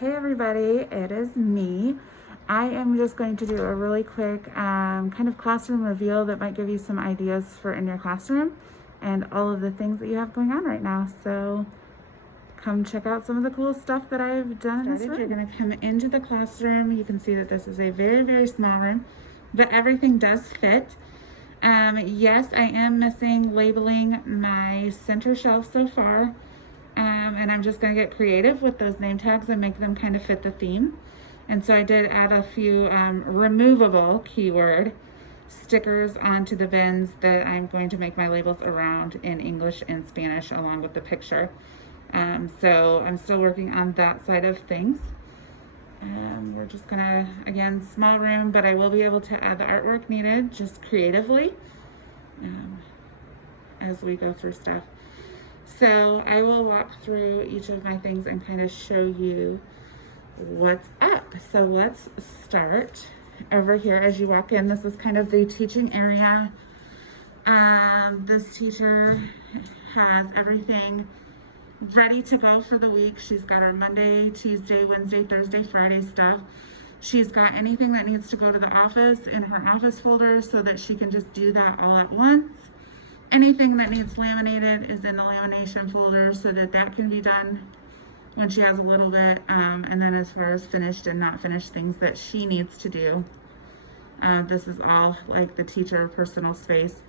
Hey everybody, it is me. I am just going to do a really quick kind of classroom reveal that might give you some ideas for in your classroom and all of the things that you have going on right now. So come check out some of the cool stuff that I've done in this room. You're going to come into the classroom. You can see that this is a very, very small room, but everything does fit. Yes, I am missing labeling my center shelf so far. And I'm just going to get creative with those name tags and make them kind of fit the theme. And so I did add a few removable keyword stickers onto the bins that I'm going to make my labels around in English and Spanish along with the picture. So I'm still working on that side of things. We're just gonna, again, small room, but I will be able to add the artwork needed just creatively as we go through stuff. So I will walk through each of my things and kind of show you what's up. So let's start over here as you walk in. This is kind of the teaching area. This teacher has everything ready to go for the week. She's got our Monday, Tuesday, Wednesday, Thursday, Friday stuff. She's got anything that needs to go to the office in her office folder so that she can just do that all at once. Anything that needs laminated is in the lamination folder so that that can be done when she has a little bit. And then as far as finished and not finished things that she needs to do, this is all like the teacher personal space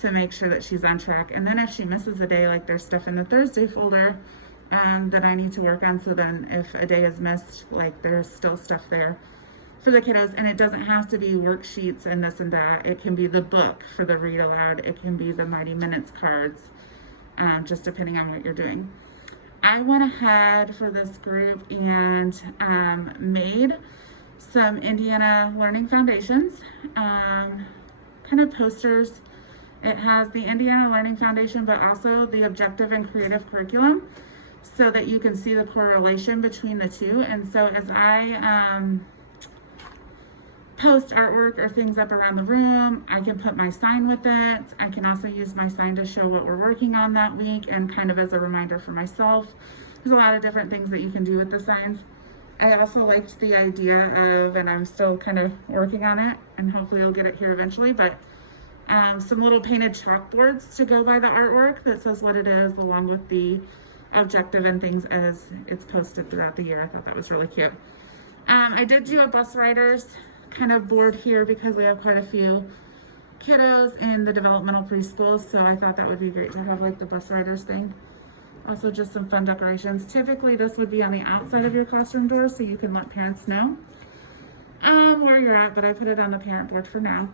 to make sure that she's on track. And then if she misses a day, like there's stuff in the Thursday folder that I need to work on. So then if a day is missed, like there's still stuff there for the kiddos, and it doesn't have to be worksheets and this and that. It can be the book for the read aloud. It can be the Mighty Minutes cards, just depending on what you're doing. I went ahead for this group and made some Indiana Learning Foundations, kind of posters. It has the Indiana Learning Foundation, but also the objective and creative curriculum so that you can see the correlation between the two. And so as I post artwork or things up around the room, I can put my sign with it. I can also use my sign to show what we're working on that week and kind of as a reminder for myself. There's a lot of different things that you can do with the signs. I also liked the idea of, and I'm still kind of working on it, and hopefully you'll get it here eventually, but some little painted chalkboards to go by the artwork that says what it is, along with the objective and things as it's posted throughout the year. I thought that was really cute. I did do a bus riders kind of board here because we have quite a few kiddos in the developmental preschool, so I thought that would be great to have like the bus riders thing. Also just some fun decorations. Typically this would be on the outside of your classroom door so you can let parents know where you're at, but I put it on the parent board for now.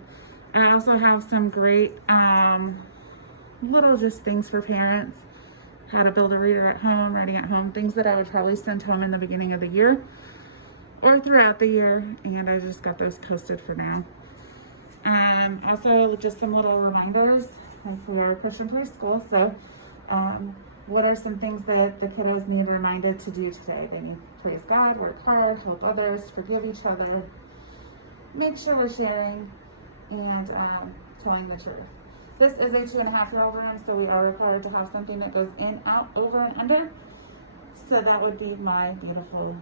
I also have some great little just things for parents, how to build a reader at home, writing at home, things that I would probably send home in the beginning of the year or throughout the year, and I just got those posted for now. Also just some little reminders for Christian preschool. So what are some things that the kiddos need reminded to do today? They need to praise God, work hard, help others, forgive each other, make sure we're sharing, and telling the truth. This is a 2.5-year-old room, so we are required to have something that goes in, out, over, and under. So that would be my beautiful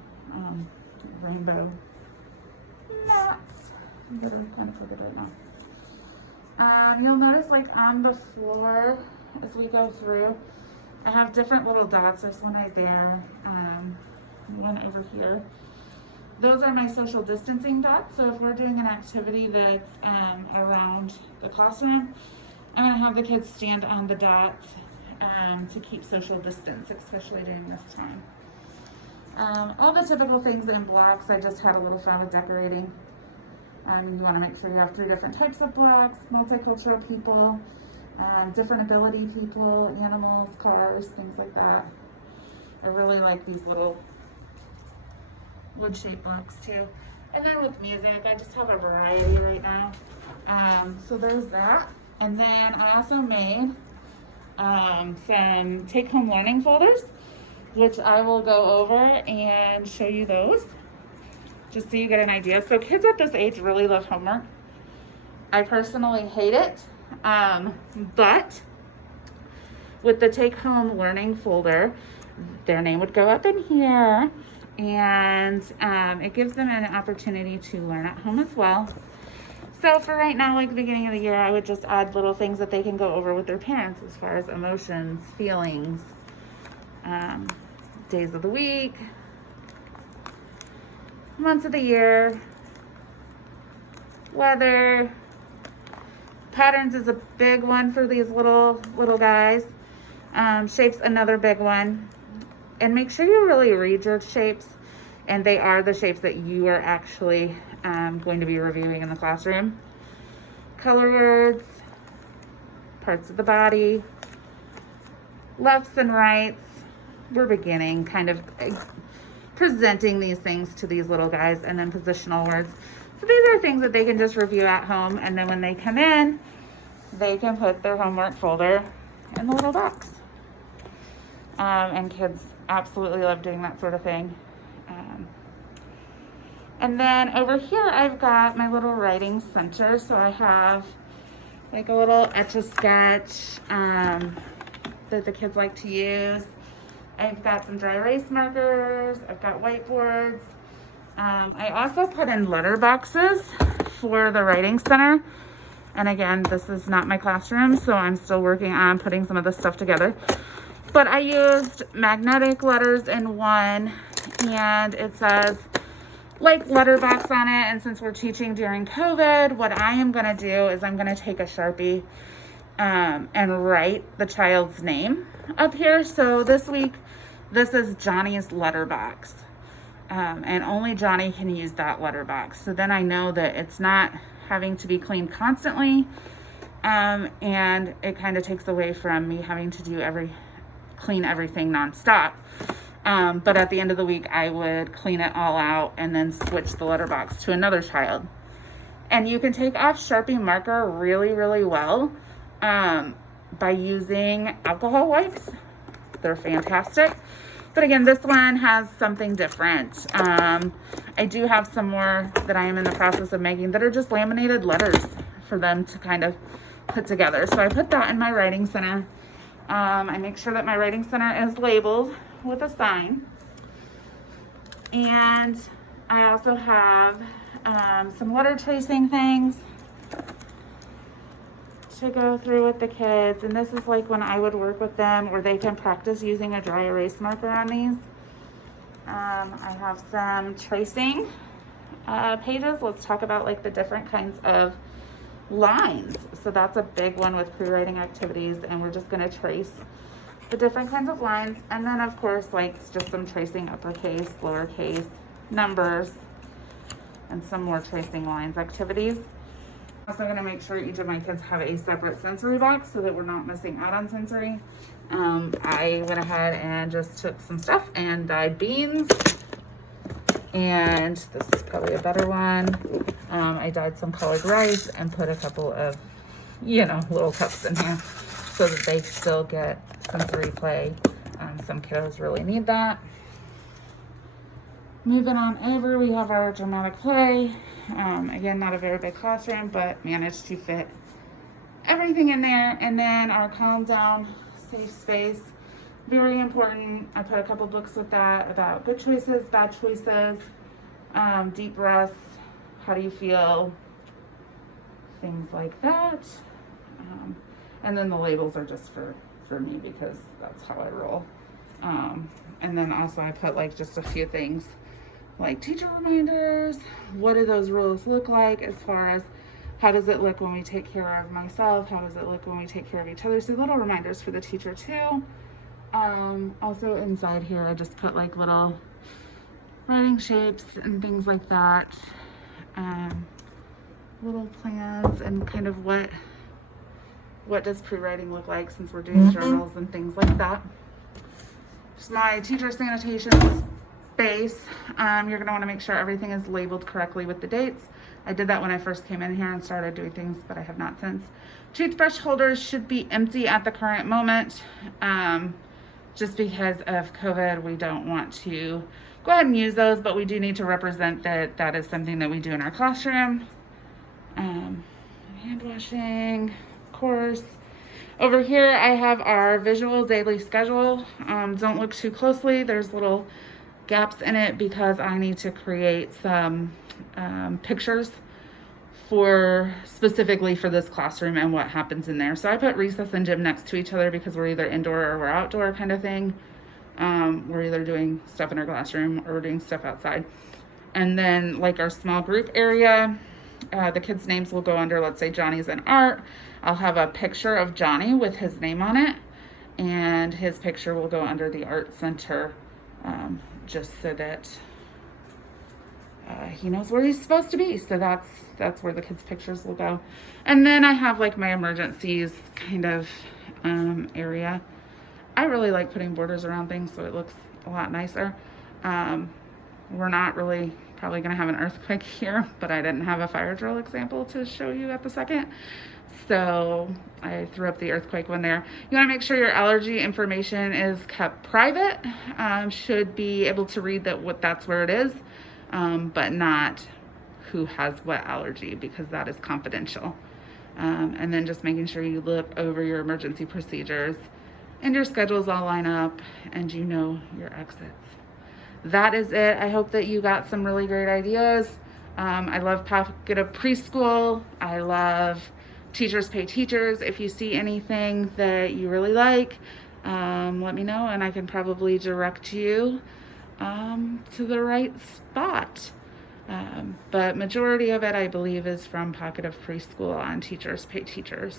rainbow knots that are kind of crooked right now. You'll notice like on the floor as we go through, I have different little dots. There's one right there, one over here. Those are my social distancing dots. So if we're doing an activity that's around the classroom, I'm gonna have the kids stand on the dots to keep social distance, especially during this time. All the typical things in blocks. I just had a little fun with decorating. You want to make sure you have 3 different types of blocks: multicultural people, different ability people, animals, cars, things like that. I really like these little wood-shaped blocks too. And then with music, I just have a variety right now. So there's that. And then I also made some take-home learning folders, which I will go over and show you those, just so you get an idea. So kids at this age really love homework. I personally hate it, but with the take-home learning folder, their name would go up in here, and it gives them an opportunity to learn at home as well. So for right now, like the beginning of the year, I would just add little things that they can go over with their parents as far as emotions, feelings, days of the week, months of the year, weather. Patterns is a big one for these little guys. Shapes, another big one. And make sure you really read your shapes, and they are the shapes that you are actually going to be reviewing in the classroom. Color words, parts of the body, lefts and rights. We're beginning kind of presenting these things to these little guys, and then positional words. So these are things that they can just review at home, and then when they come in, they can put their homework folder in the little box. And kids absolutely love doing that sort of thing. And then over here, I've got my little writing center. So I have like a little Etch-a-Sketch that the kids like to use. I've got some dry erase markers. I've got whiteboards. I also put in letterboxes for the writing center. And again, this is not my classroom, so I'm still working on putting some of this stuff together. But I used magnetic letters in one, and it says like letterbox on it. And since we're teaching during COVID, what I am gonna do is I'm gonna take a Sharpie and write the child's name up here. So this week, this is Johnny's letterbox. And only Johnny can use that letterbox. So then I know that it's not having to be cleaned constantly. And it kind of takes away from me having to do clean everything nonstop. But at the end of the week, I would clean it all out and then switch the letterbox to another child. And you can take off Sharpie marker really, really well by using alcohol wipes. They're fantastic. But again, this one has something different. I do have some more that I am in the process of making that are just laminated letters for them to kind of put together. So I put that in my writing center. I make sure that my writing center is labeled with a sign. And I also have some letter tracing things to go through with the kids. And this is like when I would work with them, or they can practice using a dry erase marker on these. I have some tracing pages. Let's talk about like the different kinds of lines. So that's a big one with pre-writing activities, and we're just going to trace the different kinds of lines. And then of course, like just some tracing uppercase, lowercase, numbers, and some more tracing lines activities. Also going to make sure each of my kids have a separate sensory box so that we're not missing out on sensory. I went ahead and just took some stuff and dyed beans. And this is probably a better one. I dyed some colored rice and put a couple of, little cups in here so that they still get sensory play. Some kiddos really need that. Moving on over, we have our dramatic play. Again, not a very big classroom, but managed to fit everything in there. And then our calm down, safe space, very important. I put a couple books with that about good choices, bad choices, deep breaths, how do you feel, things like that. And then the labels are just for me because that's how I roll. And then also I put like just a few things like teacher reminders. What do those rules look like as far as how does it look when we take care of myself? How does it look when we take care of each other? So little reminders for the teacher too. Also inside here, I just put like little writing shapes and things like that. Little plans and kind of what does pre-writing look like since we're doing journals and things like that. Just my teacher sanitation space. You're gonna wanna make sure everything is labeled correctly with the dates. I did that when I first came in here and started doing things, but I have not since. Toothbrush holders should be empty at the current moment. Just because of COVID, we don't want to go ahead and use those, but we do need to represent that that is something that we do in our classroom. Hand washing, of course. Over here, I have our visual daily schedule. Don't look too closely. There's little gaps in it because I need to create some pictures for specifically for this classroom and what happens in there. So I put recess and gym next to each other because we're either indoor or we're outdoor kind of thing. We're either doing stuff in our classroom or we're doing stuff outside. And then like our small group area, the kids' names will go under, let's say Johnny's in art. I'll have a picture of Johnny with his name on it, and his picture will go under the art center, just so that he knows where he's supposed to be. So that's where the kids' pictures will go. And then I have like my emergencies kind of area. I really like putting borders around things so it looks a lot nicer. We're not really probably going to have an earthquake here, but I didn't have a fire drill example to show you at the second. So I threw up the earthquake one there. You want to make sure your allergy information is kept private. Should be able to read that's where it is, but not who has what allergy, because that is confidential. And then just making sure you look over your emergency procedures and your schedules all line up and you know your exits. That is it. I hope that you got some really great ideas. I love Pocket of Preschool. I love Teachers Pay Teachers. If you see anything that you really like, let me know and I can probably direct you to the right spot. But majority of it, I believe, is from Pocket of Preschool on Teachers Pay Teachers.